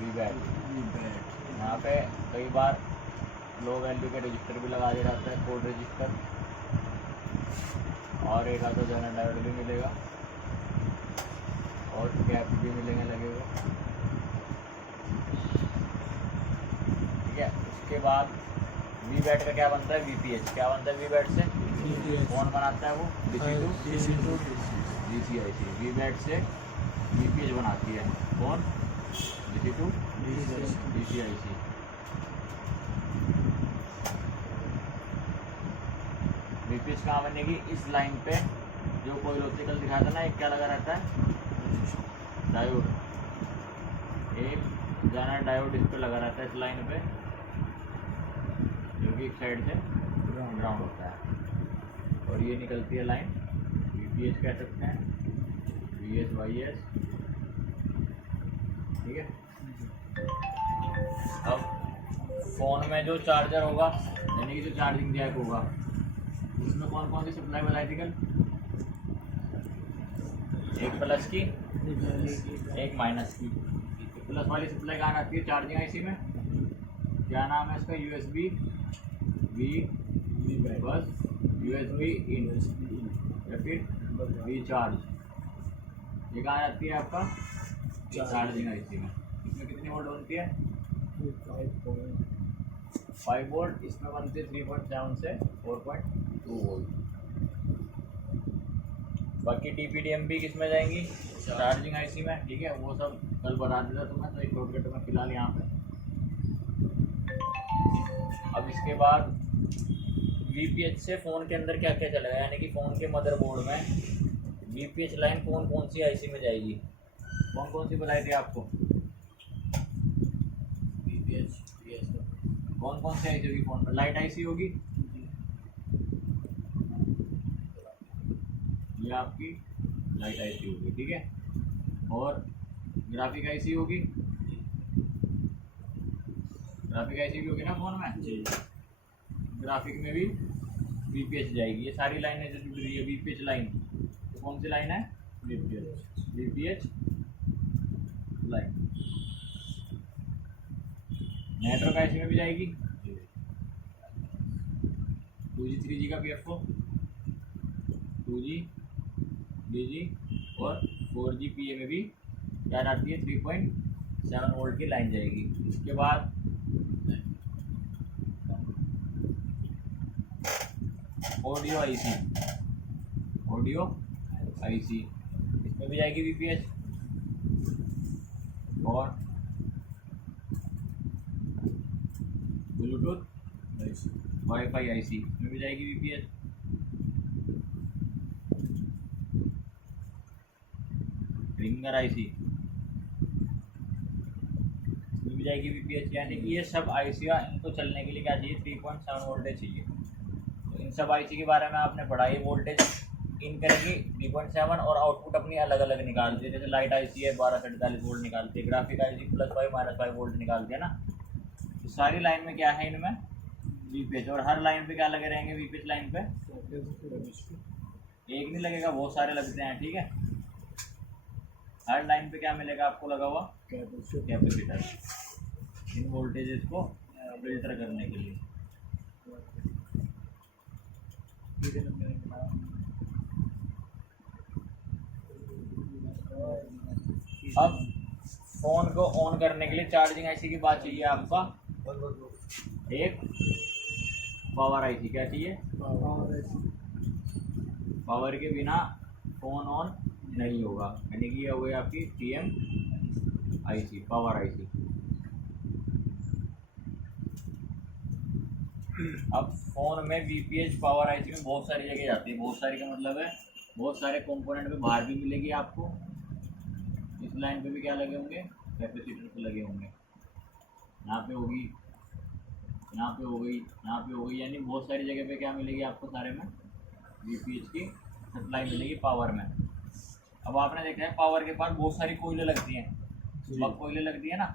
We bat. यहाँ पे कई बार लो वैल्यू के रजिस्टर भी लगा दिया जाता है, कोड रजिस्टर, और एक आता जनरल डायोड भी मिलेगा और कैप भी मिलेंगे लगे हुए। ठीक है, उसके बाद वी बैट का क्या बनता है, वीपीएच। क्या बनता है वी बैट से, कौन बनाता है वो, डीसी टू डीसीआईसी। वी बैट से वीपीएच बनाती है कौन, डीसी टू डीसीआईसी। वीपीएच कहाँ बनेगी, इस लाइन पे जो कोई होती कल दिखाया था ना, एक क्या लगा रहता है, डायोड। एक जनरल डायोड इस पे लगा रहता है इस लाइन पे, जो कि एक साइड से ग्राउंड होता है, और ये निकलती है लाइन, वीपीएच कह सकते हैं, वीएस वाईएस। ठीक है, अब फ़ोन में जो चार्जर होगा, यानी कि जो चार्जिंग जैक होगा, उसमें कौन कौन सी सप्लाई बताई थी कल, एक प्लस की एक माइनस की। प्लस वाली सप्लाई कहाँ आती है, चार्जिंग आईसी में, क्या नाम है इसका, यूएसबी वी बस, यूएसबी इन, या फिर वी चार्ज। ये कहाँ आती है आपका, चार्जिंग आईसी में। इसमें कितनी वोल्ट बनती है, 5 वोल्ट। इसमें बनती है 3.7 से 4.2 वोल्ट। बाकी टीपीडीएमबी किस में जाएंगी, चार्जिंग आईसी में। ठीक है, वो सब कल बता देता तुम्हें, तो एक शॉर्टकट में फिलहाल यहाँ पे। अब इसके बाद वीपीएच से फ़ोन के अंदर क्या क्या चलेगा, यानी कि फ़ोन के मदरबोर्ड में वीपीएच लाइन कौन कौन सी आईसी में जाएगी, कौन कौन सी बताई थी आपको, वीपीएच कौन कौन सी आईसी होगी फ़ोन में, लाइट आईसी होगी, ये आपकी लाइट आईसी होगी। ठीक है, और ग्राफिक आईसी होगी, ग्राफिक आईसी भी होगी ना फ़ोन में जी। ग्राफिक में भी वीपीएच जाएगी। ये सारी लाइनें जो जुड़ रही है वीपीएच लाइन, तो कौन सी लाइन है, वीपीएच लाइन। नेटवर्क आईसी में भी जाएगी, 2G 3G का पीएफओ, 2G 3G और 4G पीए में भी क्या जाती है, 3.7 वोल्ट की लाइन जाएगी। इसके बाद ऑडियो आईसी, ऑडियो आईसी, इसमें भी जाएगी वीपीएच। और ब्लूटूथ वाईफाई आईसी, इसमें भी जाएगी वीपीएच। रिंगर आईसी, इसमें भी जाएगी वीपीएच। यानी कि ये सब आईसियाँ, इनको चलने के लिए क्या चाहिए, 3.7 वोल्टेज चाहिए। तो इन सब आईसी के बारे में आपने पढ़ा, ये वोल्टेज इन करेगी 3.7 और आउटपुट अपनी अलग अलग निकालती है। जैसे लाइट आईसी है 12 से 48 वोल्ट निकालती है, ग्राफिक आईसी +5 -5 वोल्ट निकालती है ना। तो सारी लाइन में क्या है, इनमें वीपीएच, और हर लाइन पे क्या लगे रहेंगे, वीपीएच लाइन पे एक नहीं लगेगा, बहुत सारे लगते हैं। ठीक है, हर लाइन पे क्या मिलेगा आपको लगा हुआ, कैपेसिटर, इन वोल्टेजेस को फिल्टर करने के लिए। अब फ़ोन को ऑन करने के लिए चार्जिंग आईसी की बात चाहिए आपका, एक पावर आईसी। क्या चाहिए, पावर के बिना फ़ोन ऑन नहीं होगा, यानी कि ये हो गई आपकी टीएम आईसी, पावर आईसी। अब फ़ोन में वीपीएच पावर आईसी में बहुत सारी जगह जाती है, बहुत सारी का मतलब है बहुत सारे कंपोनेंट में बाहर भी मिलेगी आपको। इस लाइन पे भी क्या लगे होंगे, कैपेसिटर पे लगे होंगे, यहाँ पे होगी, यहाँ पे हो गई, यहाँ पे हो गई, यानी बहुत सारी जगह पे क्या मिलेगी आपको, सारे में वीपीएच की सप्लाई मिलेगी पावर में। अब आपने देखा है पावर के पास बहुत सारी कोयले लगती हैं, अब कोयले लगती है ना,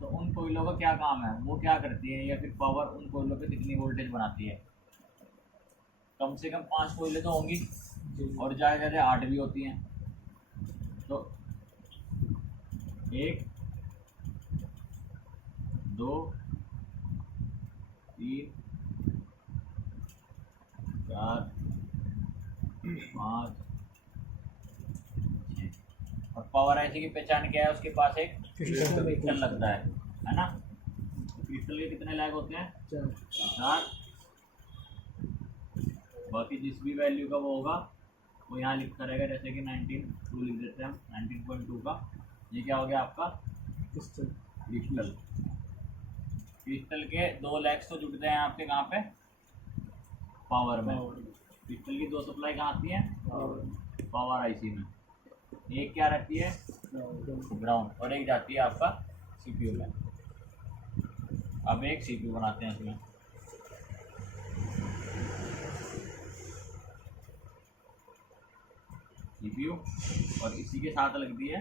तो उन कोयलों का क्या काम है, वो क्या करती है, या फिर पावर उन कोयलों पे कितनी वोल्टेज बनाती है, कम से कम 5 कोयले तो होंगी, और ज़्यादा ज़्यादा 8 भी होती हैं। तो 1 2 3 4 5 6। और पावर आईसी की पहचान क्या है? उसके पास एक क्रिस्टल लगता है ना। क्रिस्टल के कितने लैग होते हैं? 4। बाकी जिस भी वैल्यू का वो होगा वो यहाँ लिखा रहेगा, जैसे कि 19.2 लिख देते हैं हम, 19.2 का। ये क्या हो गया आपका? क्रिस्टल। क्रिस्टल के 2 लैग्स तो जुड़ते हैं आपके कहाँ पे? पावर में। क्रिस्टल की 2 सप्लाई कहाँ आती है? पावर आईसी में। एक क्या रहती है? ग्राउंड, और एक जाती है आपका सीपीयू में। अब एक सीपीयू बनाते हैं इसमें। सीपीयू और इसी के साथ लगती है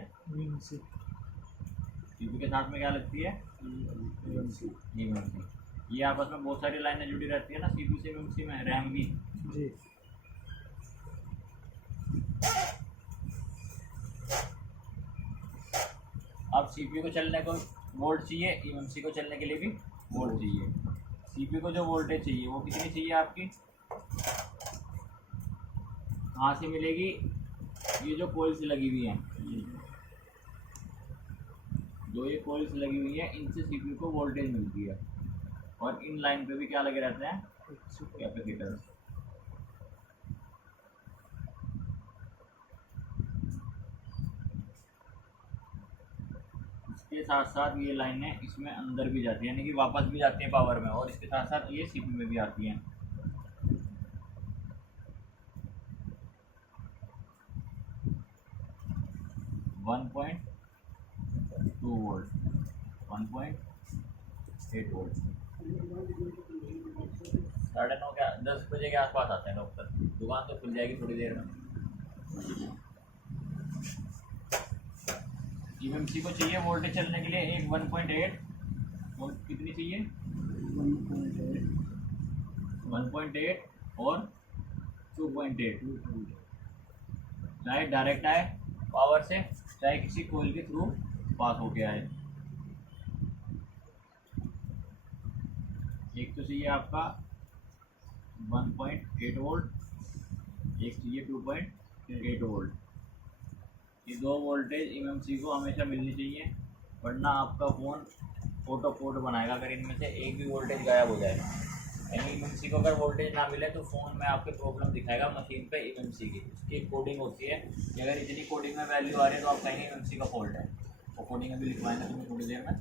सीपीयू के साथ में क्या लगती है? ईएमसी। ये आपस में बहुत सारी लाइनें जुड़ी रहती है ना सीपीयू से ईएमसी में, रैम की जी। अब सीपीयू को चलने को वोल्ट चाहिए, ईएमसी को चलने के लिए भी वोल्ट चाहिए। सीपीयू को जो वोल्टेज चाहिए वो कितनी चाहिए आपकी? कहाँ से मिलेगी? ये जो कोइल्स लगी हुई हैं, जो ये कोइल्स लगी हुई है, इनसे सीपीयू को वोल्टेज मिलती है। और इन लाइन पे भी क्या लगे रहते हैं? कैपेसिटर। इसके साथ साथ ये लाइनें इसमें अंदर भी जाती है, यानी कि वापस भी जाती है पावर में, और इसके साथ साथ ये सीपीयू में भी आती हैं। (1.2 वोल्ट, 1.8 वोल्ट। 9:30 क्या 10 बजे के आसपास आते हैं लोग तक। दुकान तो खुल जाएगी थोड़ी देर में। ईएमसी को चाहिए वोल्टेज चलने के लिए एक 1.8 और कितनी चाहिए? 1.8 और 2.8। चाहे डायरेक्ट आए पावर से, चाहे किसी कोइल के थ्रू पास होके आए। एक तो चाहिए आपका 1.8 वोल्ट, एक चाहिए 2.8 वोल्ट। ये 2 वोल्टेज ईएमसी को हमेशा मिलनी चाहिए, वरना आपका फ़ोन ऑटो कोड बनाएगा अगर इनमें से एक भी वोल्टेज गायब हो जाए। यानी ईएमसी को अगर वोल्टेज ना मिले तो फ़ोन में आपके प्रॉब्लम दिखाएगा मशीन पे ईएमसी की। उसकी एक कोडिंग होती है कि अगर इतनी कोडिंग में वैल्यू आ रही है तो आप कहेंगे ईएमसी का फॉल्ट है। वो कोडिंग अभी लिखवाएंगे तुम्हें थोड़ी देर में।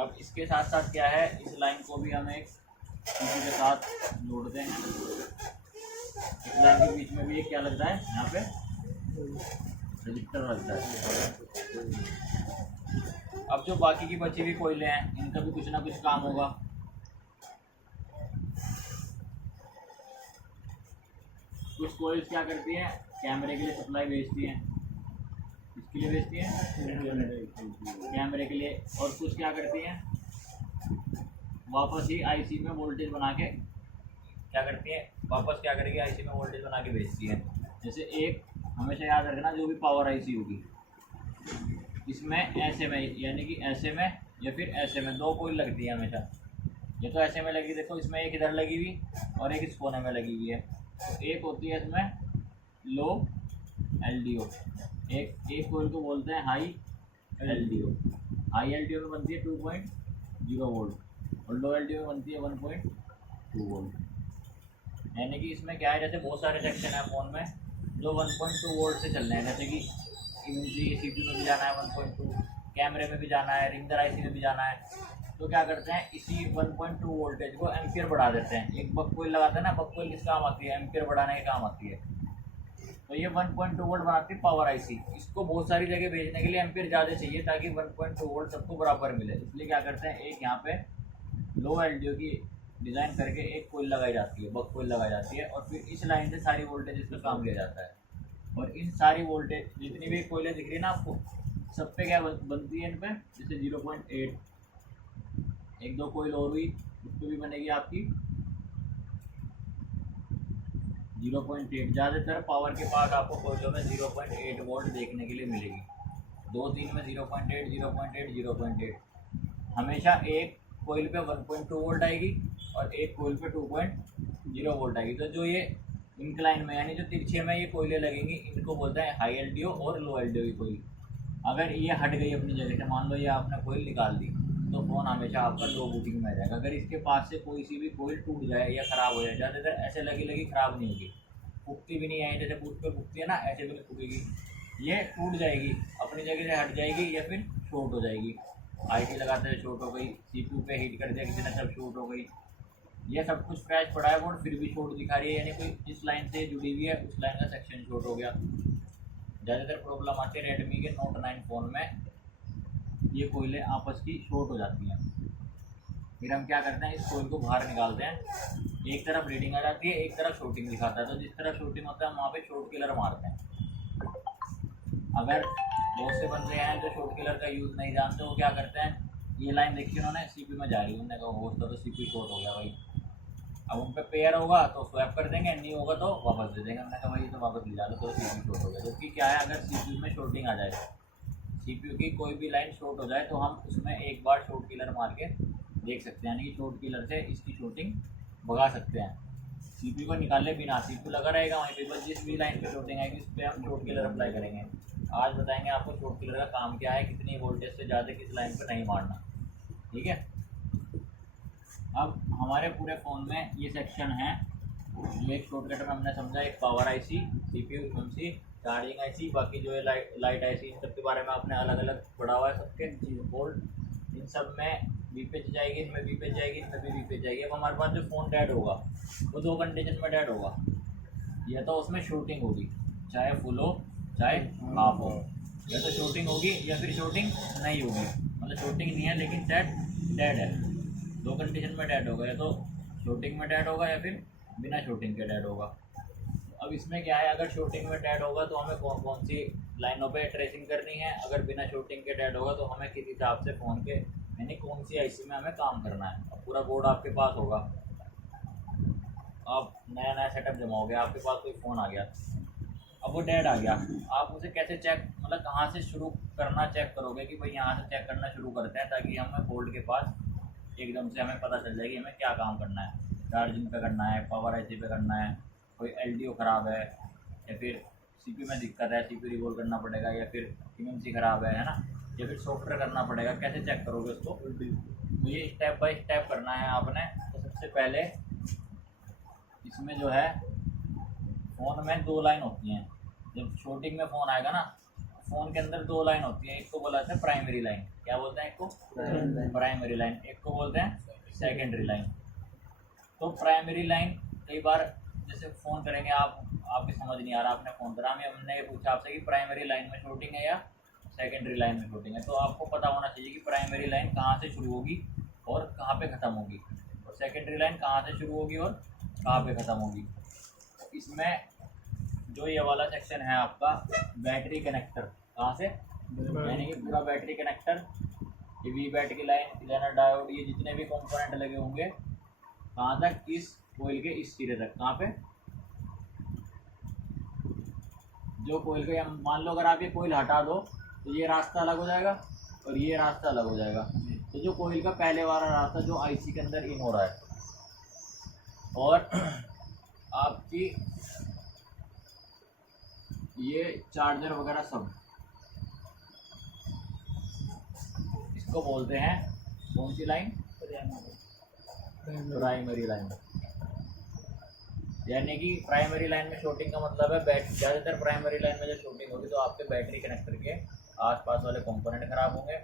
अब इसके साथ साथ क्या है, इस लाइन को भी हम एक सीपीयू के साथ जोड़ते हैं। इस लाइन के बीच में भी एक क्या लगता है? यहाँ पे रजिस्टर लगता है। अब जो बाकी की बची हुई कोयले हैं, इनका भी कुछ ना कुछ काम होगा। कुछ कोयल्स क्या करती है? कैमरे के लिए सप्लाई भेजती हैं। किसके लिए भेजती हैं? कैमरे के लिए। और कुछ क्या करती हैं? वापस ही आईसी में वोल्टेज बना के क्या करती है? वापस क्या करेगी? आईसी में वोल्टेज बना के भेजती है। जैसे एक हमेशा याद रखना, जो भी पावर आईसी होगी इसमें ऐसे में, यानी कि ऐसे में या फिर ऐसे में 2 कोइल लगती है हमेशा। ये तो ऐसे में लगी, देखो इसमें एक इधर लगी हुई और एक इस कोने में लगी हुई है। तो एक होती है इसमें लो एलडीओ, एक कोइल को बोलते हैं हाई एलडीओ। हाई एलडीओ में बनती है 2.0 वोल्ट और लो एलडीओ में बनती है 1.2 वोल्ट। यानी कि इसमें क्या है, जैसे बहुत सारे सेक्शन है फ़ोन में जो 1.2 वोल्ट से चल रहे हैं। जैसे कि सीपीयू में भी जाना है 1.2, कैमरे में भी जाना है, रिंगर आईसी में भी जाना है। तो क्या करते हैं, इसी 1.2 वोल्टेज को एम्पियर बढ़ा देते हैं। एक बक कोइल लगाते हैं ना, बक कोइल किस काम आती है? एम्पियर बढ़ाने के काम आती है। तो ये 1.2 वोल्ट बनाती है पावर आईसी। इसको बहुत सारी जगह भेजने के लिए एम्पियर ज़्यादा चाहिए ताकि 1.2 वोल्ट सबको बराबर मिले। इसलिए क्या करते हैं, एक यहाँ पे लो एलडीओ की डिज़ाइन करके एक कोइल लगाई जाती है, बक कोइल लगाई जाती है, और फिर इस लाइन से सारी वोल्टेज इसका काम लिया जाता है। और इन सारी वोल्टेज जितनी भी कोयलें दिख रही है ना आपको, सब पे क्या बनती है? इन पे जैसे 0.8, एक 2 कोयल और हुई, उस पर भी बनेगी आपकी 0.8। ज़्यादातर पावर के पार्ट आपको कोयलों में 0.8 वोल्ट देखने के लिए मिलेगी। 2-3 में 0.8, 0.8, 0.8। हमेशा एक कोयल पे 1.2 वोल्ट आएगी और एक कोयल पे 2.0 वोल्ट आएगी। तो जो ये इंक्लाइन में यानी जो तिरछे में ये कोयलें लगेंगी इनको बोलते हैं हाई एलडीओ और लो एलडीओ की कोयल। अगर ये हट गई अपनी जगह से, मान लो ये आपने कोयल निकाल दी, तो फ़ोन हमेशा आपका लो बूटिंग में आ जाएगा। अगर इसके पास से कोई सी भी कोयल टूट जाए या ख़राब हो जाए, ज़्यादातर ऐसे लगी लगी ख़राब नहीं होगी, फूकती भी नहीं है, जैसे बूट पे फूकती है ना ऐसे भी नहीं फूकेगी, ये टूट जाएगी, अपनी जगह से हट जाएगी या फिर शॉर्ट हो जाएगी। आईटी लगाते हुए शॉर्ट हो गई, सीपीयू पे हीट कर दिया किसी ने, सब शॉर्ट हो गई। ये सब कुछ क्रैश पड़ा है बोर्ड, फिर भी शॉर्ट दिखा रही है, यानी कोई जिस लाइन से जुड़ी हुई है उस लाइन का सेक्शन शॉर्ट हो गया। ज़्यादातर प्रॉब्लम आती है रेडमी के नोट 9 फ़ोन में, ये कोयलें आपस की शॉर्ट हो जाती हैं। फिर हम क्या करते हैं, इस कोयल को बाहर निकालते हैं, एक तरफ रीडिंग आ जाती है, एक तरफ शॉर्टिंग दिखाता है। तो जिस तरफ शॉर्टिंग होता है हम वहाँ पे शॉर्ट किलर मारते हैं। अगर बहुत से बंदे हैं जो शॉर्ट किलर का यूज़ नहीं जानते, वो क्या करते हैं, ये लाइन देखी उन्होंने सीपी में जा रही है, उन्होंने कहा हो तो सीपी शॉर्ट हो गया भाई, अब उन पर पेयर होगा तो स्वैप कर देंगे, नहीं होगा तो वापस दे देंगे। हमने कहा भाई ये तो वापस ले जा लो, तो सीपी शॉर्ट हो गया। जबकि क्या है, अगर सीपीयू में शॉर्टिंग आ जाए, सीपीयू की कोई भी लाइन शॉर्ट हो जाए, तो हम उसमें एक बार शॉर्ट किलर मार के देख सकते हैं, यानी कि शॉर्ट किलर से इसकी शॉर्टिंग भगा सकते हैं। सीपीयू को निकाले बिना सीपीयू लगा रहेगा वहीं पे, बस जिस भी लाइन पे शॉर्टिंग आएगी उस पर हम शॉर्ट किलर अप्लाई करेंगे। आज बताएंगे आपको शॉर्ट किलर का काम क्या है, कितनी वोल्टेज से ज़्यादा किस लाइन पर नहीं मारना, ठीक है। अब हमारे पूरे फ़ोन में ये सेक्शन है, ये एक शॉर्टकट में हमने समझा, एक power IC, CPU, MC, charging IC, बाकी जो है लाइट आईसी, इन सब के बारे में आपने अलग अलग पढ़ा हुआ है सबके बोल्ट। इन सब में वीपेज जाएगी, इनमें वीपेज जाएगी, इनमें भी वीपेज जाएगी। अब हमारे पास जो फ़ोन डेड होगा वो दो कंडीशन में डेड होगा, या तो उसमें शूटिंग होगी, चाहे फुल हो चाहे हाफ हो, या तो शूटिंग होगी या फिर शूटिंग नहीं होगी, मतलब शूटिंग नहीं है लेकिन सेट डेड है। दो कंडीशन में डेड होगा, या तो शूटिंग में डेड होगा या फिर बिना शूटिंग के डेड होगा। अब इसमें क्या है, अगर शूटिंग में डेड होगा तो हमें कौन कौन सी लाइनों पे ट्रेसिंग करनी है, अगर बिना शूटिंग के डेड होगा तो हमें किस हिसाब से फ़ोन के यानी कौन सी आईसी में हमें काम करना है। अब पूरा बोर्ड आपके पास होगा, अब नया नया सेटअप जमा हो गया, आपके पास कोई फ़ोन आ गया, अब वो डेड आ गया, आप उसे कैसे चेक, मतलब कहाँ से शुरू करना चेक करोगे कि भाई यहाँ से चेक करना शुरू करते हैं, ताकि हमें बोर्ड के पास एकदम से हमें पता चल जाए कि हमें क्या काम करना है। चार्जिंग पे करना है, पावर आईसी पे करना है, कोई एलडीओ ख़राब है, या फिर सीपीयू में दिक्कत है, सीपीयू रिवॉल्व करना पड़ेगा, या फिर एमएमसी ख़राब है ना, या फिर सॉफ्टवेयर करना पड़ेगा। कैसे चेक करोगे उसको, तो ये स्टेप बाय स्टेप करना है आपने। तो सबसे पहले इसमें जो है फ़ोन में दो लाइन होती हैं, जब शूटिंग में फ़ोन आएगा ना, फ़ोन के अंदर दो लाइन होती हैं, एक को बोला जाता है प्राइमरी लाइन, क्या बोलते हैं एक को प्राइमरी लाइन, एक को बोलते हैं सेकेंडरी लाइन। तो प्राइमरी लाइन कई बार जैसे फ़ोन करेंगे आप, आपकी समझ नहीं आ रहा, आपने फ़ोन करा, हमने ये पूछा आपसे कि प्राइमरी लाइन में शूटिंग है या सेकेंडरी लाइन में शूटिंग है, तो आपको पता होना चाहिए कि प्राइमरी लाइन कहाँ से शुरू होगी और कहाँ पे ख़त्म होगी, और सेकेंडरी लाइन कहाँ से शुरू होगी और कहाँ पे ख़त्म होगी। इसमें जो ये वाला सेक्शन है आपका बैटरी कनेक्टर, कहाँ से, यानी कि पूरा बैटरी कनेक्टर, ये वी बैट की लाइन, जेनर डायोड, ये जितने भी कंपोनेंट लगे होंगे, कहाँ तक, इस कोयल के इस सिरे तक। कहाँ पे, जो कोयल के, मान लो अगर आप ये कोयल हटा दो तो ये रास्ता अलग हो जाएगा और ये रास्ता अलग हो जाएगा। तो जो कोयल का पहले वाला रास्ता जो आईसी के अंदर इन हो रहा है, और आपकी ये चार्जर वगैरह सब, इसको बोलते हैं कौन सी लाइन, प्राइमरी लाइन। यानी कि प्राइमरी लाइन में शूटिंग का मतलब है ज़्यादातर प्राइमरी लाइन में जब शूटिंग होगी तो आपके बैटरी कनेक्टर के आसपास वाले कंपोनेंट ख़राब होंगे,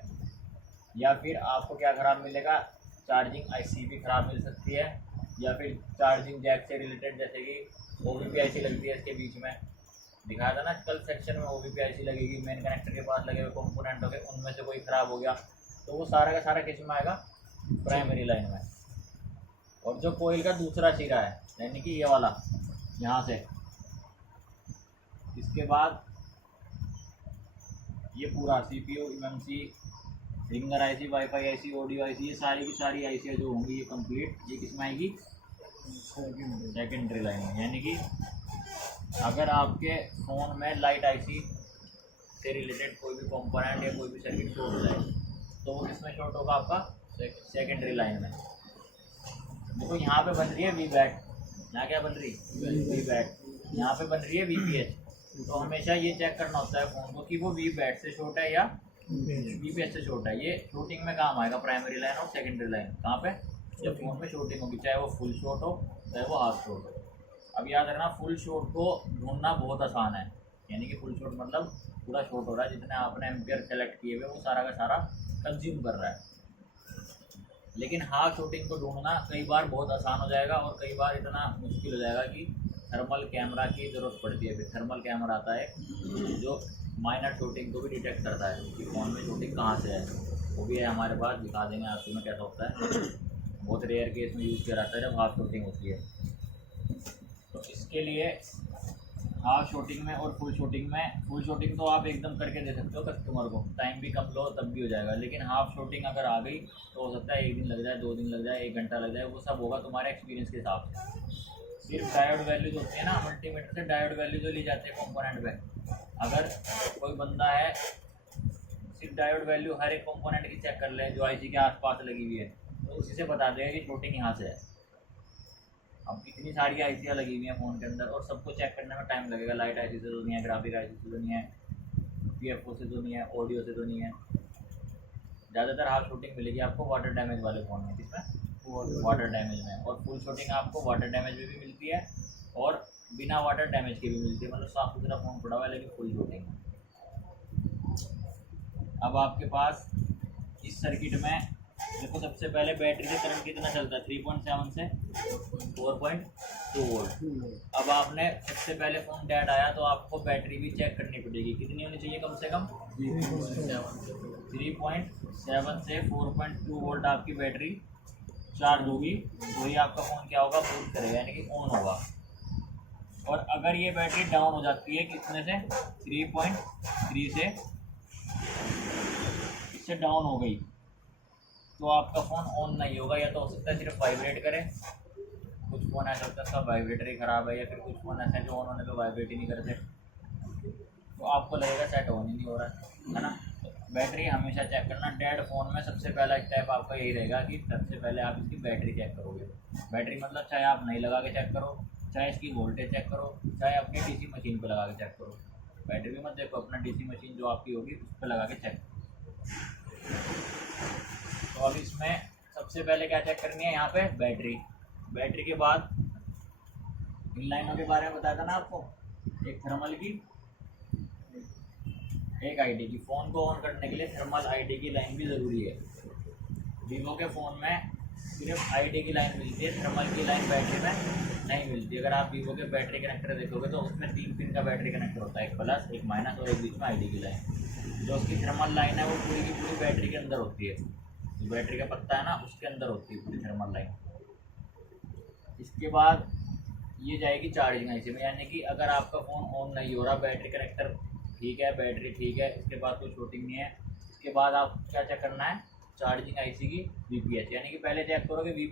या फिर आपको क्या ख़राब मिलेगा, चार्जिंग आईसी भी ख़राब मिल सकती है, या फिर चार्जिंग जैक से रिलेटेड, जैसे कि ओवीपी आईसी लगती है इसके बीच में, दिखाया था ना कल सेक्शन में, ओवीपी आईसी लगेगी, मेन कनेक्टर के पास लगे हुए कंपोनेंट हो गए, उनमें से कोई ख़राब हो गया तो वो सारा का सारा किस में आएगा, प्राइमरी लाइन में। और जो कोयल का दूसरा सिरा है, यानी कि ये वाला यहाँ से, इसके बाद ये पूरा CPU, MMC, ringer IC, WiFi IC, audio IC, ये सारी की सारी आईसी जो होंगी ये कंप्लीट, ये किस में आएगी, सेकेंडरी लाइन में। यानी कि अगर आपके फ़ोन में लाइट आईसी से रिलेटेड कोई भी कंपोनेंट या कोई भी सर्किट शॉर्ट हो जाए, तो वो किसमें शॉर्ट होगा आपका सेकेंडरी लाइन में। देखो यहाँ पे बन रही है वी बैट, यहाँ क्या बन रही है वी बैट, यहाँ पे बन रही है VPH। तो हमेशा ये चेक करना होता है फ़ोन को कि वो वी बैट से शॉर्ट है या VPH से शॉर्ट है। ये शॉर्टिंग में काम आएगा, प्राइमरी लाइन और सेकेंडरी लाइन कहाँ पे, जब फ़ोन में शॉर्टिंग होगी, चाहे वो फुल शॉर्ट हो चाहे वो हाफ शॉर्ट हो। अब याद रखना फुल शॉर्ट को ढूंढना बहुत आसान है, यानी कि फुल शॉर्ट मतलब पूरा शॉर्ट हो रहा है, जितने आपने एम्पियर सेलेक्ट किए हुए वो सारा का सारा कंज्यूम कर रहा है। लेकिन हाफ शॉर्टिंग को ढूंढना कई बार बहुत आसान हो जाएगा और कई बार इतना मुश्किल हो जाएगा कि थर्मल कैमरा की ज़रूरत पड़ती है। फिर थर्मल कैमरा आता है जो माइनर शॉर्टिंग को भी डिटेक्ट करता है कि फ़ोन में शॉर्टिंग कहाँ से है, वो भी है हमारे पास, दिखा देंगे आपको में कैसा होता है। बहुत रेयर केस में यूज़ किया जाता है जब हाफ शॉर्टिंग होती है। तो इसके लिए हाफ शॉर्टिंग में और फुल शॉर्टिंग में, फुल शॉर्टिंग तो आप एकदम करके दे सकते हो कस्टमर को, टाइम भी कम लो तब भी हो जाएगा। लेकिन हाफ शॉर्टिंग अगर आ गई तो हो सकता है 1 दिन लग जाए, 2 दिन लग जाए, 1 घंटा लग जाए, वो सब होगा तुम्हारे एक्सपीरियंस के हिसाब से। सिर्फ डायोड वैल्यूज होती है ना, मल्टीमीटर से डायोड वैल्यू जो ली जाती है कंपोनेंट पे, अगर कोई बंदा है सिर्फ डायोड वैल्यू हर एक कंपोनेंट की चेक कर ले जो आईसी के आसपास लगी हुई है, तो उसी से बता देगा कि शॉर्टिंग यहाँ से है। अब इतनी सारी आईसियाँ लगी हुई हैं फ़ोन के अंदर और सबको चेक करने में टाइम लगेगा। लाइट आईसी से तो नहीं है, ग्राफिक आईसी से तो नहीं है, PFO से तो नहीं है, ऑडियो से तो नहीं है। ज़्यादातर हाफ शॉर्टिंग मिलेगी आपको वाटर डैमेज वाले फ़ोन में, किसमें वाटर डैमेज में, और फुल शॉर्टिंग आपको वाटर डैमेज में भी मिलती है और बिना वाटर डैमेज के भी मिलती है, मतलब साफ सुथरा फ़ोन पड़ा हुआ है लेकिन फुल शॉर्टिंग। अब आपके पास इस सर्किट में देखो, सबसे पहले बैटरी से करंट कितना चलता है, 3.7 से 4.2 वोल्ट। अब आपने सबसे पहले फ़ोन डेड आया तो आपको बैटरी भी चेक करनी पड़ेगी, कितनी होनी चाहिए कम से कम 3.7 से 4.2 वोल्ट आपकी बैटरी चार्ज होगी, वही आपका फ़ोन क्या होगा, बूट करेगा, यानी कि ऑन होगा। और अगर ये बैटरी डाउन हो जाती है कितने से, 3.3 से, इससे डाउन हो गई तो आपका फ़ोन ऑन नहीं होगा, या तो हो सकता है सिर्फ वाइब्रेट करे, कुछ फ़ोन ऐसा होता है उसका वाइब्रेटर ही ख़राब है, या फिर कुछ फ़ोन ऐसे हैं जो ऑन होने पे वाइब्रेट ही नहीं करते, तो आपको लगेगा सेट ऑन ही नहीं हो रहा है ना। तो बैटरी हमेशा चेक करना। डेड फ़ोन में सबसे पहला स्टेप आपका यही रहेगा कि सबसे पहले आप इसकी बैटरी चेक करोगे। बैटरी मतलब चाहे आप नहीं लगा के चेक करो, चाहे इसकी वोल्टेज चेक करो, चाहे अपनी DC मशीन पर लगा के चेक करो। बैटरी मत देखो, अपना DC मशीन जो आपकी होगी उस पर लगा के चेक। तो अब इसमें सबसे पहले क्या चेक करनी है, यहाँ पे बैटरी। बैटरी के बाद इन लाइनों के बारे में बताया था ना आपको, एक थर्मल की, एक आईडी की। फ़ोन को ऑन करने के लिए थर्मल आईडी की लाइन भी ज़रूरी है। वीवो के फ़ोन में सिर्फ आईडी की लाइन मिलती है, थर्मल की लाइन बैटरी में नहीं मिलती। अगर आप वीवो के बैटरी कनेक्टर देखोगे तो उसमें 3 पिन का बैटरी कनेक्टर होता है, एक प्लस, एक माइनस और एक बीच में आईडी की लाइन। जो उसकी थर्मल लाइन है वो पूरी की पूरी बैटरी के अंदर होती है, जो बैटरी का पत्ता है ना उसके अंदर होती है पूरी थर्मल लाइन। इसके बाद ये जाएगी चार्जिंग आईसी में, यानी कि अगर आपका फ़ोन ऑन नहीं हो रहा, बैटरी कनेक्टर ठीक है, बैटरी ठीक है, इसके बाद कोई शॉर्टिंग नहीं है, इसके बाद आप क्या चेक करना है, चार्जिंग आईसी की VPH, यानी कि पहले चेक करोगे वी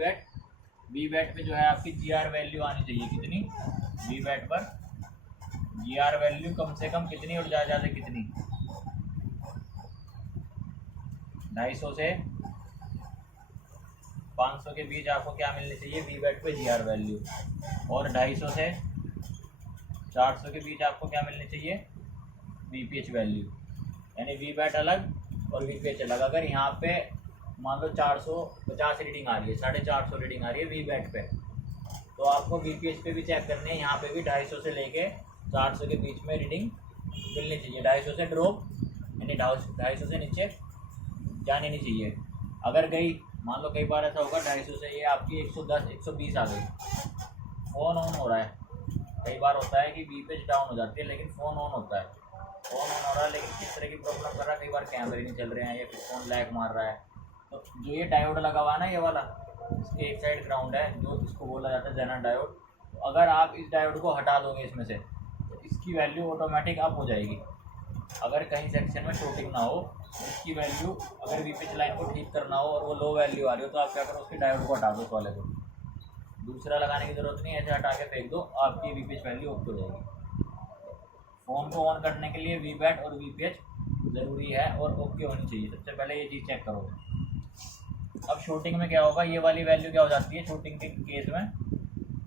बैट पे जो है आपकी GR वैल्यू आनी चाहिए, कितनी, वी बैट पर GR वैल्यू कम से कम कितनी और ज़्यादा कितनी, 250 से 500 के बीच आपको क्या मिलनी चाहिए वी बैट पे GR वैल्यू, और 250 से 400 के बीच आपको क्या मिलनी चाहिए VPH वैल्यू। यानी वी बैट अलग और VPH अलग। अगर यहाँ पे मान लो 450 रीडिंग आ रही है, 450 रीडिंग आ रही है वी बैट पे, तो आपको VPH पे भी चेक करनी है, यहाँ पे भी 250 से लेके 400 के बीच में रीडिंग मिलनी चाहिए। 250 से ड्रॉप, यानी 250 से नीचे जानी नहीं चाहिए। अगर गई, मान लो कई बार ऐसा होगा 250 से ये आपकी 110 120 आ गई, फ़ोन ऑन हो रहा है। कई बार होता है कि VPH डाउन हो जाती है लेकिन फ़ोन ऑन होता है, फ़ोन ऑन हो रहा है लेकिन किस तरह की प्रॉब्लम कर रहा है, कई बार कैमरे नहीं चल रहे हैं या फिर फ़ोन लैग मार रहा है। तो जो ये डायोड लगा हुआ है ना, ये वाला, इसके एक साइड ग्राउंड है जो इसको बोला जाता है जेनर डायोड। तो अगर आप इस डायोड को हटा दोगे इसमें से तो इसकी वैल्यू ऑटोमेटिक अप हो जाएगी। अगर कहीं सेक्शन में शॉर्टिंग ना हो तो इसकी वैल्यू, अगर VPH लाइन को ठीक करना हो और वो लो वैल्यू आ रही हो तो आप क्या करो, उसके डायोड को हटा दो, उस वाले को, दूसरा लगाने की ज़रूरत नहीं है, ऐसे हटा के फेंक दो, आपकी VPH वैल्यू अप हो जाएगी। फ़ोन को ऑन करने के लिए वी बैट और VPH ज़रूरी है और ओके होनी चाहिए। सबसे पहले ये चीज़ चेक करो। अब शूटिंग में क्या होगा, ये वाली वैल्यू क्या हो जाती है शूटिंग के केस में,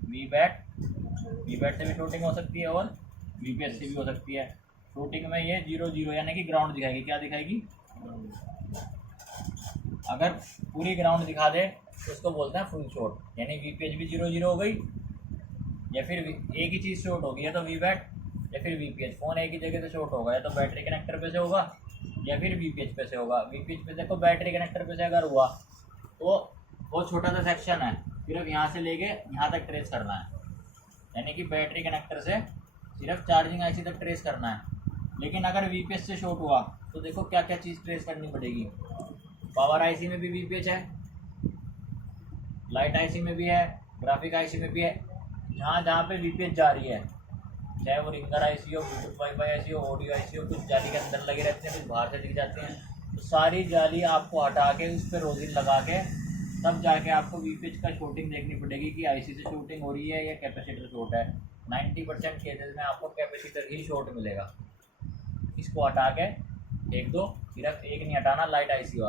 वी बैट से भी शूटिंग हो सकती है और वीपीएच से भी हो सकती है। शूटिंग में ये 0 0 यानी कि ग्राउंड दिखाएगी। क्या दिखाएगी? अगर पूरी ग्राउंड दिखा दे तो उसको बोलते हैं फुल शॉट, यानी वीपीएच भी 0 0 हो गई, या फिर एक ही चीज़ शॉट होगी, या तो वी बैट या फिर वीपीएच। फ़ोन एक ही जगह से शॉट होगा, या तो बैटरी कनेक्टर पे से होगा या फिर वीपीएच पे से होगा। वीपीएच पे देखो बैटरी कनेक्टर पे से अगर हुआ तो बहुत छोटा सा सेक्शन है, सिर्फ यहाँ से लेके यहाँ तक ट्रेस करना है, यानी कि बैटरी कनेक्टर से सिर्फ चार्जिंग आईसी तक ट्रेस करना है। लेकिन अगर वीपीएच से शॉर्ट हुआ तो देखो क्या क्या चीज़ ट्रेस करनी पड़ेगी। पावर आईसी में भी वीपीएच है, लाइट आईसी में भी है, ग्राफिक आईसी में भी है। जहाँ जहाँ पे वीपीएच जा रही है, चाहे वो रिंगर आईसी हो, ब्लूटूथ वाईफाई आईसी हो, ऑडियो आईसी हो, कुछ जाली के अंदर लगे रहते हैं, कुछ बाहर से दिख जाते हैं, तो सारी जाली आपको हटा के उस पर रोजिन लगा के तब जाके आपको वीपीएच का शॉटिंग देखनी पड़ेगी कि आईसी से शॉटिंग हो रही है या कैपेसिटर शॉर्ट है। 90% केसेस में आपको कैपेसिटर ही शॉर्ट मिलेगा। इसको हटा के एक दो, सिर्फ एक नहीं हटाना, लाइट आईसी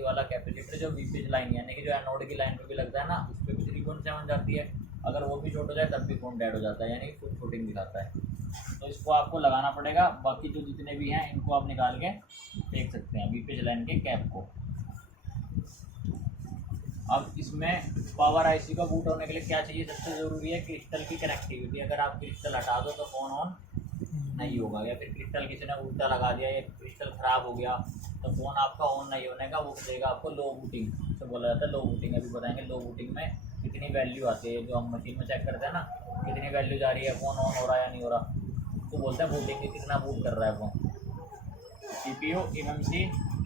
वाला कैपेसिटर जो वीपीएच लाइन यानी कि जो एनोड की लाइन पे भी लगता है ना, उस पर भी 3.7 जाती है। अगर वो भी शॉर्ट हो जाए तब भी फोन डेड हो जाता है, यानी फुल शॉटिंग दिखाता है। तो इसको आपको लगाना पड़ेगा। बाकी जो जितने भी हैं इनको आप निकाल के देख सकते हैं वीपीएच लाइन के कैप को। अब इसमें पावर आईसी का बूट होने के लिए क्या चाहिए? सबसे ज़रूरी है क्रिस्टल की कनेक्टिविटी। अगर आप क्रिस्टल हटा दो तो फ़ोन ऑन नहीं होगा, या फिर क्रिस्टल किसी ने उल्टा लगा दिया या क्रिस्टल ख़राब हो गया तो फ़ोन आपका ऑन नहीं होने का, वो देगा आपको लो बूटिंग। तो बोला जाता है लो बूटिंग। अभी बताएंगे लो बूटिंग में कितनी वैल्यू आती है, जो हम मशीन में चेक करते हैं ना, कितनी वैल्यू जा रही है, फ़ोन ऑन हो रहा है या नहीं हो रहा, तो बोलते हैं बूटिंग की कितना बूट कर रहा है फ़ोन। CPU MMC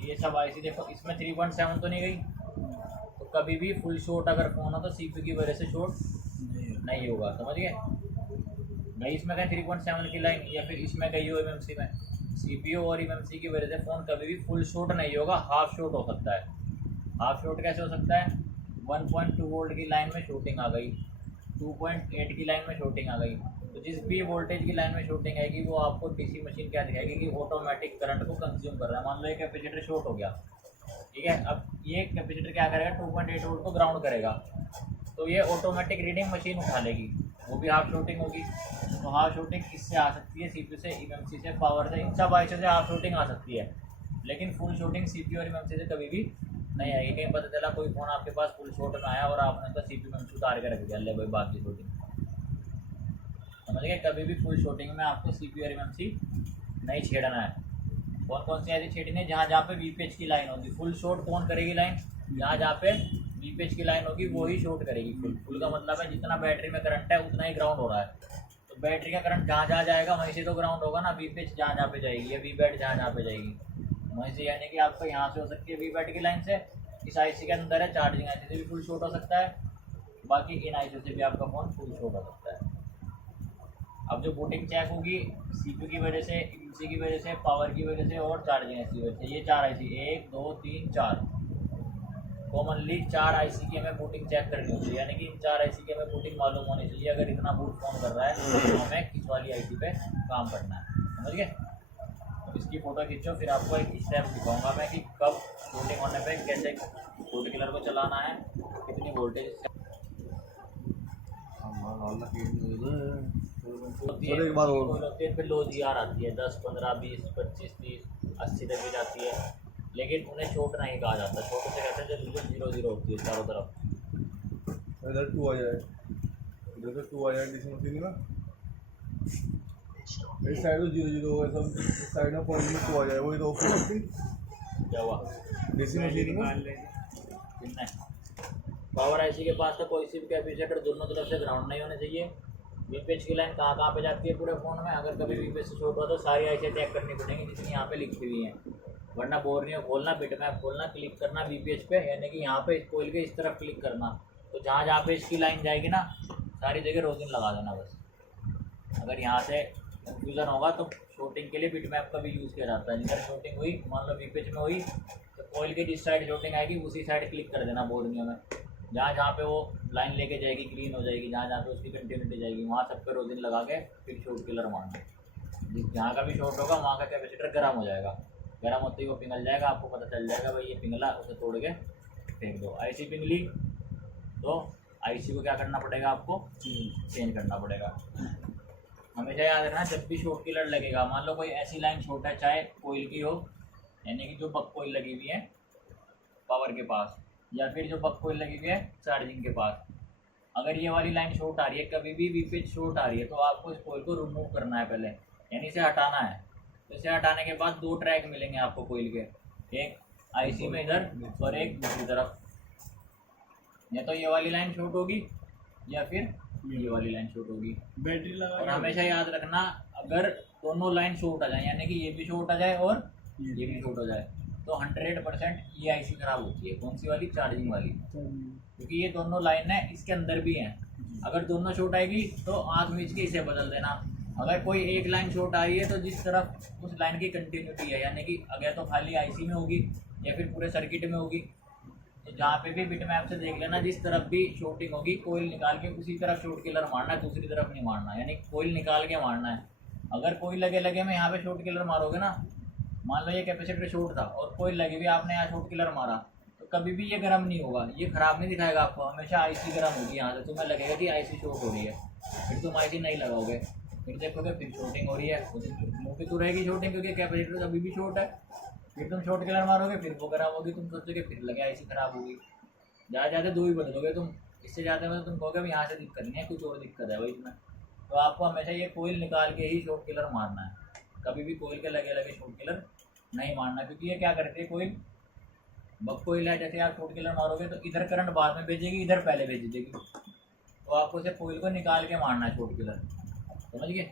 ये सब आईसी देखो, इसमें 3.7 तो नहीं गई, तो कभी भी फुल शॉट अगर फ़ोन हो तो CPU की वजह से शॉट नहीं होगा। समझ गए? गई इसमें कहीं 3.7 की लाइन, या फिर इसमें गई हो MMC में, CPU और MMC की वजह से फ़ोन कभी भी फुल शॉट नहीं होगा, हाफ शॉट हो सकता है। हाफ शॉट कैसे हो सकता है? 1.2 वोल्ट की लाइन में शूटिंग आ गई, 2.8 की लाइन में शूटिंग आ गई, तो जिस भी वोल्टेज की लाइन में शूटिंग आएगी वो आपको डीसी मशीन क्या दिखाएगी कि ऑटोमेटिक करंट को कंज्यूम कर रहा है। मान लो ये कैपेसिटर शॉर्ट हो गया, ठीक है, अब ये कैपेसिटर क्या करेगा, 2.8 वोल्ट को ग्राउंड करेगा, तो ये ऑटोमेटिक रीडिंग मशीन उठा लेगी, वो भी हाफ शूटिंग होगी। तो हाफ शूटिंग इससे आ सकती है, CPU से, MMC से, पावर से, इन सब आईसी से हाफ शूटिंग आ सकती है, लेकिन फुल शूटिंग CPU और MMC से कभी भी नहीं आएगी। कहीं पता चला कोई फ़ोन आपके पास फुल शॉट में आया और आपने उसका CPU MMC उतार के रख दिया, ले भाई बाकी शूटिंग। समझ गए? कभी भी फुल शूटिंग में आपको CPU और MMC नहीं छेड़ना है। कौन कौन सी ऐसी छेड़नी है? जहाँ जहाँ पे वीपीएच की लाइन होगी। फुल शॉट कौन करेगी लाइन? जहाँ पे वीपीएच की लाइन होगी वो ही शॉर्ट करेगी। फुल का मतलब है जितना बैटरी में करंट है उतना ही ग्राउंड हो रहा है, तो बैटरी का करंट जहाँ जहाँ जाएगा वहीं से तो ग्राउंड होगा ना। वीपीएच जहाँ जहाँ पे जाएगी या वी बैट जहाँ जहाँ पे जाएगी वहीं से, यानी कि आपको यहाँ से हो सकती है वी बैट की लाइन से, इस आईसी के अंदर है, चार्जिंग आईसी से भी फुल शॉट हो सकता है, बाकी इन आईसी से भी आपका फ़ोन फुल शॉट हो सकता है। अब जो बूटिंग चेक होगी CPU की वजह से, MMC की वजह से, पावर की वजह से और चार्जिंग आईसी की वजह से, ये 4 आईसी 1 2 3 4 कॉमनली 4 आईसी की हमें बूटिंग चेक करनी होती है, यानी कि इन 4 आईसी की हमें बूटिंग मालूम होनी चाहिए। अगर इतना बूट फोन कर रहा है तो हमें किस वाली आईसी पे काम करना है। समझ गए? तो इसकी फ़ोटो खींचो, फिर आपको एक स्टेप दिखाऊंगा मैं कि कब बूटिंग होने पे कैसे बूट किलर को चलाना है, कितनी वोल्टेज होती है, एक बार होती है, फिर लो GR आती है 10 15 20 25 30 80 तक भी जाती है, लेकिन उन्हें छोट नहीं कहा जाता। छोटे से कहते हैं जो बिल्कुल 0 0 होती है चारों तरफ। इधर 2 आ जाए, इधर से 2 आ जाए डीसी मशीन में, इस साइड में 0 0 होगा, सब साइड में पॉइंट में 2 आ जाए, वही तो ऑप्शन होती। क्या हुआ डीसी मशीन में कितना पावर आईसी के पास तो कोई सी भी कैपेसिटर दोनों तरफ से ग्राउंड नहीं होने चाहिए। वीपीएच की लाइन कहाँ पे जाती है पूरे फ़ोन में? अगर कभी वीपीएच से शॉर्ट हुआ तो सारी आईसी चेक करनी पड़ेंगी जितनी यहाँ पे लिखी हुई हैं, वरना बोर्नियो खोलना, बिट मैप खोलना, क्लिक करना वीपीएच पे, यानी कि यहाँ पे कोयल के इस तरफ क्लिक करना, तो जहाँ जहाँ पे इसकी लाइन जाएगी ना सारी जगह रोजिन लगा देना बस। अगर यहाँ से कंफ्यूजन होगा तो शॉटिंग के लिए बिट मैप का भी यूज़ किया जाता है। जिधर शॉटिंग हुई, मान लो वीपीएच में हुई, तो कोयल के जिस साइड शॉटिंग आएगी उसी साइड क्लिक कर देना बोर्नियो में, जहाँ जहाँ पे वो लाइन लेके जाएगी क्लीन हो जाएगी, जहाँ जहाँ पे उसकी कंटिन्यूटी जाएगी वहाँ सब पे रोजिन लगा के फिर शॉट किलर मारना। जहाँ का भी शॉर्ट होगा वहाँ का कैपेसिटर गर्म हो जाएगा। गर्म होते ही वो पिघल जाएगा, आपको पता चल जाएगा भाई ये पिघला, उसे तोड़ के फेंक दो। आईसी पिघली तो आईसी को क्या करना पड़ेगा आपको, चेंज करना पड़ेगा। हमेशा याद रखना जब भी शॉर्ट किलर लगेगा, मान लो कोई ऐसी लाइन शॉर्ट है चाहे कोयल की हो, यानी कि जो बक कोयल लगी हुई है पावर के पास, या फिर जो बक कोयल लगी हुई है चार्जिंग के पास, अगर ये वाली लाइन शॉर्ट आ रही है, कभी भी वीपेज शॉर्ट आ रही है, तो आपको इस कोयल को रिमूव करना है पहले, यानी इसे हटाना है। तो इसे हटाने के बाद दो ट्रैक मिलेंगे आपको कोयल के, एक आईसी में इधर और एक दूसरी तरफ। या तो ये वाली लाइन शॉर्ट होगी या फिर ये वाली लाइन शॉर्ट होगी। बैटरी लगा और हमेशा याद रखना अगर दोनों लाइन शॉर्ट आ जाए, यानी कि ये भी शॉर्ट आ जाए और ये भी शॉर्ट हो जाए, तो 100% ये आईसी खराब होती है। कौन सी वाली, चार्जिंग वाली, क्योंकि ये दोनों लाइन है इसके अंदर भी हैं। अगर दोनों शॉर्ट आएगी तो आँख मीच के इसे बदल देना। अगर कोई एक लाइन शॉर्ट आ रही है तो जिस तरफ उस लाइन की कंटिन्यूटी है, यानी कि अगर तो खाली आईसी में होगी या फिर पूरे सर्किट में होगी, तो जहाँ पे भी बिट मैप से देख लेना, जिस तरफ भी शॉर्टिंग होगी कोयल निकाल के उसी तरफ शॉर्ट किलर मारना है, दूसरी तरफ नहीं मारना, यानी कोयल निकाल के मारना है। अगर कोई लगे में यहाँ पे शॉर्ट किलर मारोगे ना, मान लो ये कैपेसिटर शॉर्ट था और कोयल लगे भी आपने यहाँ शॉर्ट किलर मारा, तो कभी भी ये गर्म नहीं होगा, ये खराब नहीं दिखाएगा आपको, हमेशा आईसी गर्म होगी। यहाँ से तुम्हें लगेगा कि आईसी शॉर्ट हो रही है, फिर तुम आईसी नहीं लगाओगे, फिर देखोगे फिर शॉर्टिंग हो रही है, मुँह पे तो रहेगी शॉर्टिंग क्योंकि कैपेसिटर अभी भी शॉर्ट है। फिर तुम शॉर्ट किलर मारोगे फिर वो खराब होगी, तुम सोचोगे फिर लगे आईसी खराब होगी। ज़्यादा ज़्यादा दो ही बदलोगे तुम, इससे ज़्यादा में तो तुम कहोगे यहाँ से दिक्कत नहीं है, कुछ और दिक्कत है भाई इसमें। तो आपको हमेशा ये कोयल निकाल के ही शॉर्ट किलर मारना है, कभी भी कोयल के लगे शॉर्ट किलर नहीं मारना, क्योंकि ये क्या करती है कोयल, बक कोयल है, जैसे आप शॉर्ट किलर मारोगे तो इधर करंट बाद में भेजेगी, इधर पहले भेज देगी, तो आपको इसे कोयल को निकाल के मारना है शॉर्ट किलर, समझ गए।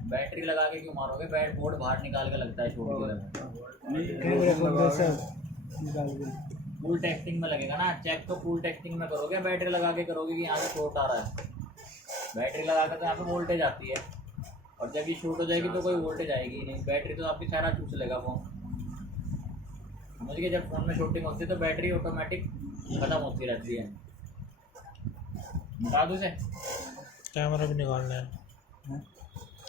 बैटरी लगा के क्यों मारोगे, बैट बोर्ड बाहर निकाल के लगता है शॉर्ट किलर। फुल टेस्टिंग में लगेगा ना, चेक तो फुल टेस्टिंग में करोगे, बैटरी लगा के करोगे कि यहाँ से शॉर्ट आ रहा है। बैटरी लगा कर तो यहाँ पे वोल्टेज आती है, और जब ये शॉर्ट हो जाएगी तो कोई वोल्टेज आएगी नहीं, बैटरी तो आपकी सारा चूस लेगा फोन, समझ गए। जब फोन में शॉर्टिंग होती है तो बैटरी ऑटोमेटिक खत्म होती रहती है। बता दूँ से कैमरा भी निकालना है,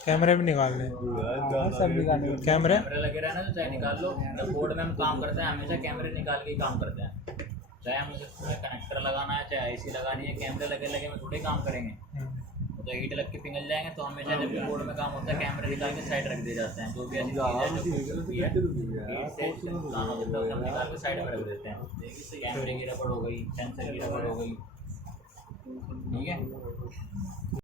कैमरे भी निकालने सब निकालने कैमरे लगे रहना तो चाहे निकाल लो। जब बोर्ड में हम काम करते हैं हमेशा कैमरे निकाल के ही काम करते हैं, चाहे हम उसमें कनेक्टर लगाना है चाहे आईसी लगानी है, कैमरे लगे में थोड़े काम करेंगे, तो हीट लग के पिघल जाएंगे। तो हमेशा जब भी बोर्ड में काम होता है कैमरे निकाल के साइड रख दिए जाते हैं, जो भी ऐसी चीज़ है जो हीट से नुकसान हो जाता है उसे हम निकाल के साइड में रख देते हैं। कैमरे की रबड़ हो गई, सेंसर की रबड़ हो गई, ठीक है।